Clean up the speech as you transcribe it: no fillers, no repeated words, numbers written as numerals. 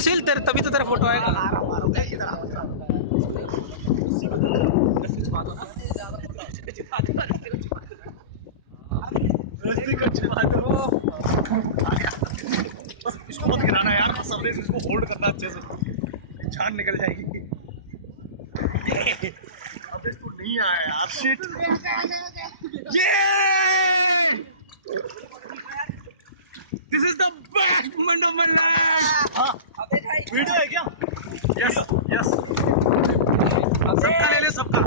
सुशील, तेरे तभी तो तेरा फोटो आएगा। इसको मत गिराना यार, सबने इसको होल्ड करना अच्छे से, जान निकल जाएगी। अबे तू नहीं आया यार, शिट। ये this is the best moment of my life. हाँ, वीडियो है क्या? यस यस, सबका ले ले सबका।